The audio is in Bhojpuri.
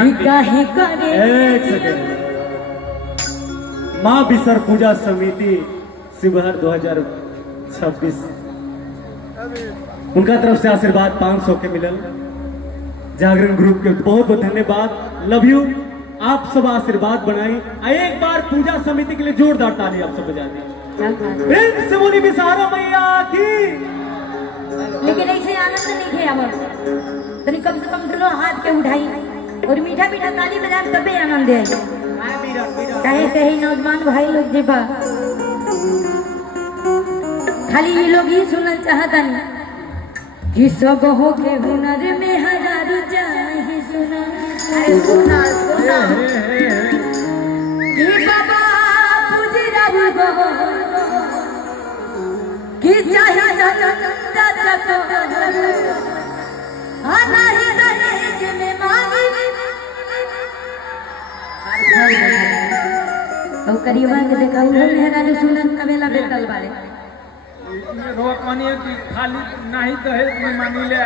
ध्यान काहे करे। एक सेकंड। माँ बिसर पूजा समिति शिवहर 2026 उनका तरफ से आशीर्वाद 500 के मिलल। जागरण ग्रुप के बहुत बहुत धन्यवाद। Love you. आप सब आशीर्वाद बनाई। एक बार पूजा समिति के लिए जोरदार ताली आप सब बजा दी। प्रेम से बोली विषहारा मैया की। लेकिन ऐसे आनंद नहीं है अब तनी कम से कम दोनों हाथ के उठाई और मीठा मीठा ताली बजाए तबे आनंद है। कहे कहे नौजवान भाई लोग जी बा खाली ये लोग ही सुनना चाहता नहीं कि सब हो के हुनर में हजारू चाहे सुना। अरे सुना सुना कि बाबा पुजरा बुगो कि चाहे जनता जगो आना ही दहेज में मांगी तो करीबा के देखा उन्होंने मेरा जो सुनन कबेला बेतल वाले रोक मानिए कि खाली नहीं दहेज में मानी ले